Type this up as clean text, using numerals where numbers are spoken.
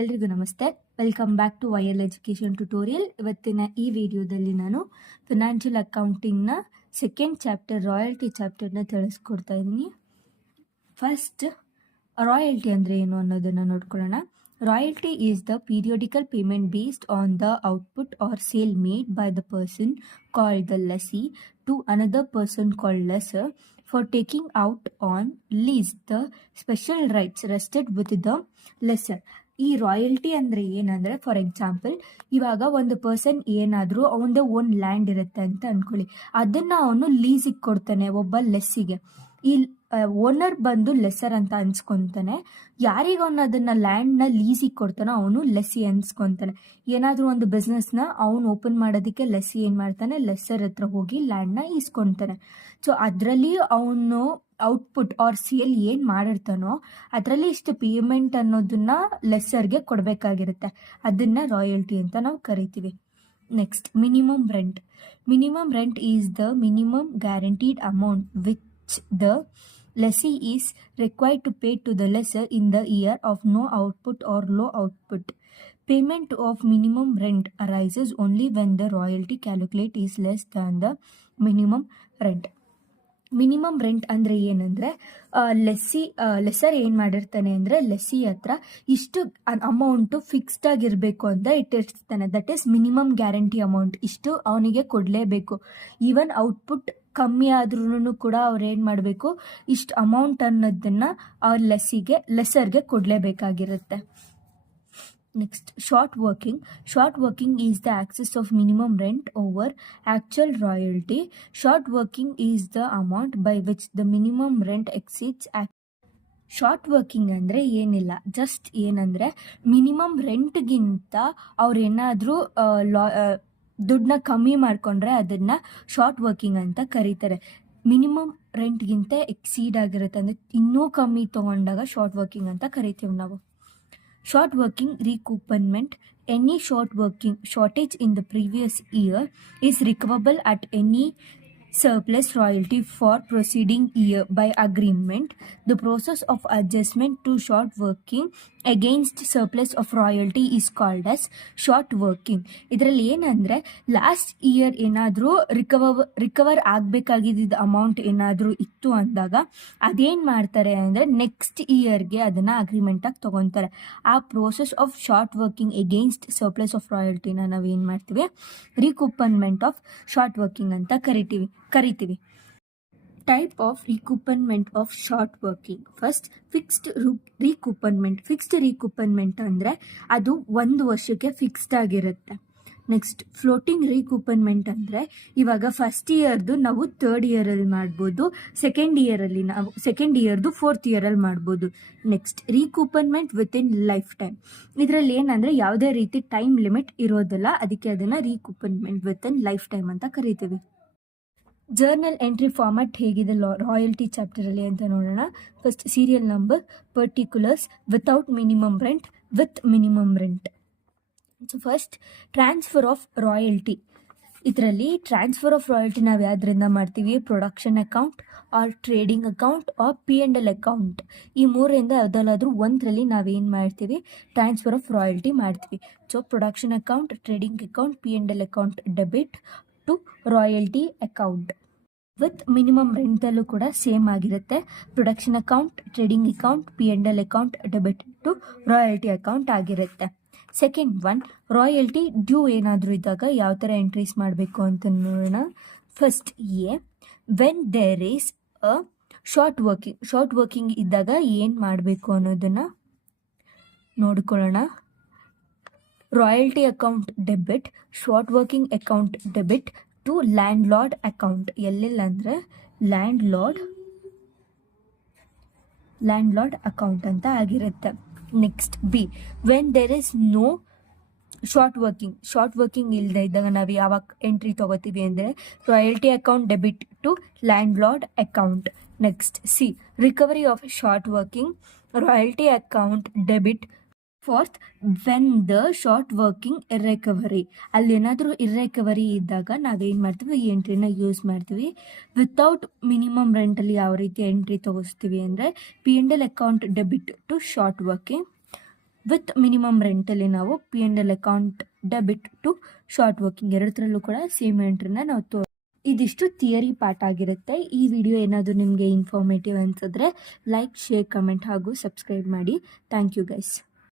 ಎಲ್ರಿಗೂ ನಮಸ್ತೆ. Welcome back to YL education tutorial. ಇವತ್ತಿನ ಈ ವಿಡಿಯೋದಲ್ಲಿ ನಾನು ಫಿನಾನ್ಷಿಯಲ್ ಅಕೌಂಟಿಂಗ್ನ ಸೆಕೆಂಡ್ ಚಾಪ್ಟರ್ ರಾಯಲ್ಟಿ ಚಾಪ್ಟರ್ನ ತಿಳಿಸ್ಕೊಡ್ತಾ ಇದ್ದೀನಿ. ಫಸ್ಟ್ ರಾಯಲ್ಟಿ ಅಂದರೆ ಏನು ಅನ್ನೋದನ್ನು ನೋಡ್ಕೊಳ್ಳೋಣ. Royalty is the periodical payment based on the output or sale made by the person called the lessee to another person called lessor for taking out on lease the special rights rested with the lesser. ಈ royalty ಅಂದರೆ ಏನಂದರೆ, for example ಇವಾಗ ಒಂದು person ಏನಾದರೂ ಅವನದೇ own land ಇರುತ್ತೆ ಅಂತ ಅಂದ್ಕೊಳ್ಳಿ, ಅದನ್ನು ಅವನು ಲೀಸಿಗೆ ಕೊಡ್ತಾನೆ ಒಬ್ಬ ಲೆಸ್ಸಿಗೆ. ಈ ಓನರ್ ಬಂದು ಲೆಸ್ಸರ್ ಅಂತ ಅನ್ಸ್ಕೊತಾನೆ. ಯಾರಿಗೆ ಅವನು ಅದನ್ನು ಲ್ಯಾಂಡ್ನ ಲೀಸಿಗೆ ಕೊಡ್ತಾನೋ ಅವನು ಲೆಸ್ಸಿ ಅನ್ಸ್ಕೊತಾನೆ. ಏನಾದರೂ ಒಂದು ಬಿಸ್ನೆಸ್ನ ಅವನು ಓಪನ್ ಮಾಡೋದಕ್ಕೆ ಲೆಸ್ಸಿ ಏನು ಮಾಡ್ತಾನೆ, ಲೆಸ್ಸರ್ ಹತ್ರ ಹೋಗಿ ಲ್ಯಾಂಡ್ನ ಈಸ್ಕೊತಾನೆ. ಸೊ ಅದರಲ್ಲಿ ಅವನು ಔಟ್ಪುಟ್ ಆರ್ ಸೇಲ್ ಏನು ಮಾಡಿರ್ತಾನೋ ಅದರಲ್ಲಿ ಇಷ್ಟು ಪೇಮೆಂಟ್ ಅನ್ನೋದನ್ನ ಲೆಸ್ಸರ್ಗೆ ಕೊಡಬೇಕಾಗಿರುತ್ತೆ. ಅದನ್ನು ರಾಯಲ್ಟಿ ಅಂತ ನಾವು ಕರಿತೀವಿ. Next, minimum rent. Minimum rent is the minimum guaranteed amount which the lessee is required to pay to the lessor in the year of no output or low output. Payment of minimum rent arises only when the royalty calculate is less than the minimum rent. Minimum rent ಅಂದರೆ ಏನಂದರೆ, lesser ಏನು ಮಾಡಿರ್ತಾನೆ ಅಂದರೆ lessee ಹತ್ರ ಇಷ್ಟು amount fixed ಆಗಿರಬೇಕು ಅಂತ ಇಟ್ಟಿರ್ತಾನೆ. That is minimum guarantee amount. ಇಷ್ಟು ಅವನಿಗೆ ಕೊಡಲೇಬೇಕು. ಈವನ್ ಔಟ್ಪುಟ್ ಕಮ್ಮಿ ಆದ್ರೂ ಕೂಡ ಅವ್ರು ಏನು ಮಾಡಬೇಕು, ಇಷ್ಟು ಅಮೌಂಟ್ ಅನ್ನೋದನ್ನು ಅವ್ರ ಲೆಸ್ಸರ್ಗೆ ಕೊಡಲೇಬೇಕಾಗಿರುತ್ತೆ. Next, short working. Short working is the excess of minimum rent over actual royalty. Short working is the amount by which the minimum rent exceeds. Short working ಅಂದರೆ ಏನಿಲ್ಲ, ಜಸ್ಟ್ ಏನಂದರೆ ಮಿನಿಮಮ್ ರೆಂಟ್ಗಿಂತ ಅವ್ರೇನಾದರೂ ದುಡ್ಡನ್ನ ಕಮ್ಮಿ ಮಾಡಿಕೊಂಡ್ರೆ ಅದನ್ನು ಶಾರ್ಟ್ ವರ್ಕಿಂಗ್ ಅಂತ ಕರೀತಾರೆ. Minimum ರೆಂಟ್ಗಿಂತ exceed ಆಗಿರುತ್ತೆ ಅಂದರೆ ಇನ್ನೂ ಕಮ್ಮಿ ತೊಗೊಂಡಾಗ ಶಾರ್ಟ್ ವರ್ಕಿಂಗ್ ಅಂತ ಕರಿತೀವಿ ನಾವು. Short working recoupment. Any shortage in the previous year is recoverable at any surplus royalty for preceding year by agreement. The process of adjustment to short working against surplus of royalty is called as short working. ಇದರಲ್ಲಿ ಏನಂದರೆ, last year ಏನಾದರೂ recover ಆಗಬೇಕಾಗಿದ್ದ amount ಏನಾದರೂ ಇತ್ತು ಅಂದಾಗ ಅದೇನು ಮಾಡ್ತಾರೆ ಅಂದರೆ next ಇಯರ್ಗೆ ಅದನ್ನು ಅಗ್ರಿಮೆಂಟಾಗಿ ತೊಗೊತಾರೆ. ಆ process of short working against surplus of ರಾಯಲ್ಟಿನ ನಾವೇನು ಮಾಡ್ತೀವಿ, ರೀಕೂಪನ್ಮೆಂಟ್ ಆಫ್ ಶಾರ್ಟ್ ವರ್ಕಿಂಗ್ ಅಂತ ಕರಿತೀವಿ. Type of recoupment of short working. First, fixed recoupment. Fixed recoupment ಅಂದರೆ ಅದು 1 ವರ್ಷಕ್ಕೆ ಫಿಕ್ಸ್ಡ್ ಆಗಿರುತ್ತೆ. ನೆಕ್ಸ್ಟ್, ಫ್ಲೋಟಿಂಗ್ ರೀಕೂಪನ್ಮೆಂಟ್ ಅಂದರೆ ಇವಾಗ ಫಸ್ಟ್ ಇಯರ್ದು ನಾವು 3rd ಇಯರಲ್ಲಿ ಮಾಡ್ಬೋದು, ಸೆಕೆಂಡ್ ಇಯರ್ದು 4th ಇಯರಲ್ಲಿ ಮಾಡ್ಬೋದು. Next, recoupment within lifetime. ಇದರಲ್ಲಿ ಏನಂದರೆ ಯಾವುದೇ ರೀತಿ ಟೈಮ್ ಲಿಮಿಟ್ ಇರೋದಿಲ್ಲ, ಅದಕ್ಕೆ ಅದನ್ನು recoupment within lifetime ಅಂತ ಕರಿತೀವಿ. ಜರ್ನಲ್ ಎಂಟ್ರಿ ಫಾರ್ಮ್ಯಾಟ್ ಹೇಗಿದೆ ರಾಯಲ್ಟಿ ಚಾಪ್ಟರಲ್ಲಿ ಅಂತ ನೋಡೋಣ. First, serial number, particulars, without minimum rent, with minimum rent. So first, transfer of royalty. ಇದರಲ್ಲಿ ಟ್ರಾನ್ಸ್ಫರ್ ಆಫ್ ರಾಯಲ್ಟಿ ನಾವು ಯಾವುದರಿಂದ ಮಾಡ್ತೀವಿ, production account or trading account or P&L account. ಈ 3ರಿಂದ ಯಾವುದಾದ್ರೂ ಒಂದರಲ್ಲಿ ನಾವೇನು ಮಾಡ್ತೀವಿ, ಟ್ರಾನ್ಸ್ಫರ್ ಆಫ್ ರಾಯಲ್ಟಿ ಮಾಡ್ತೀವಿ. So production account, trading account, P&L account debit to royalty account. With minimum ರೆಂಟಲ್ಲೂ ಕೂಡ ಸೇಮ್ ಆಗಿರುತ್ತೆ. Production account, trading account, P&L account debit to royalty account ಆಗಿರುತ್ತೆ. ಸೆಕೆಂಡ್ ಒನ್, ರಾಯಲ್ಟಿ ಡ್ಯೂ ಏನಾದರೂ ಇದ್ದಾಗ ಯಾವ ಥರ entries ಮಾಡಬೇಕು ಅಂತ ನೋಡೋಣ. First, when there is a short working ಇದ್ದಾಗ ಏನು ಮಾಡಬೇಕು ಅನ್ನೋದನ್ನು ನೋಡ್ಕೊಳ್ಳೋಣ. Royalty account debit, short working account debit to landlord account. ಎಲ್ಲೆಲ್ಲ ಅಂದರೆ ಲ್ಯಾಂಡ್ ಲಾರ್ಡ್ ಅಕೌಂಟ್ ಅಂತ ಆಗಿರುತ್ತೆ. Next, B, when there is no short working ಇಲ್ಲದೆ ಇದ್ದಾಗ ನಾವು ಯಾವಾಗ ಎಂಟ್ರಿ ತೊಗೋತೀವಿ ಅಂದರೆ royalty account debit to landlord account. Next, C, recovery of short working, royalty account debit. Fourth, when the short working irrecovery. ಅಲ್ಲಿ ಏನಾದರೂ irrecovery ಇದ್ದಾಗ ನಾವೇನು ಮಾಡ್ತೀವಿ, ಈ ಎಂಟ್ರಿನ ಯೂಸ್ ಮಾಡ್ತೀವಿ. ವಿತೌಟ್ ಮಿನಿಮಮ್ ರೆಂಟಲ್ಲಿ ಯಾವ ರೀತಿ ಎಂಟ್ರಿ ತೊಗೊಸ್ತೀವಿ ಅಂದರೆ P&L account debit to short working. With minimum ರೆಂಟಲ್ಲಿ ನಾವು P&L account debit to short working ಎರಡರಲ್ಲೂ ಕೂಡ ಸೇಮ್ ಎಂಟ್ರಿನ ನಾವು ಇದಿಷ್ಟು ಥಿಯರಿ ಪಾರ್ಟ್ ಆಗಿರುತ್ತೆ. ಈ ವಿಡಿಯೋ ಏನಾದರೂ ನಿಮಗೆ ಇನ್ಫಾರ್ಮೇಟಿವ್ ಅನಿಸಿದ್ರೆ ಲೈಕ್, ಶೇರ್, ಕಮೆಂಟ್ ಹಾಗೂ ಸಬ್ಸ್ಕ್ರೈಬ್ ಮಾಡಿ. Thank you guys.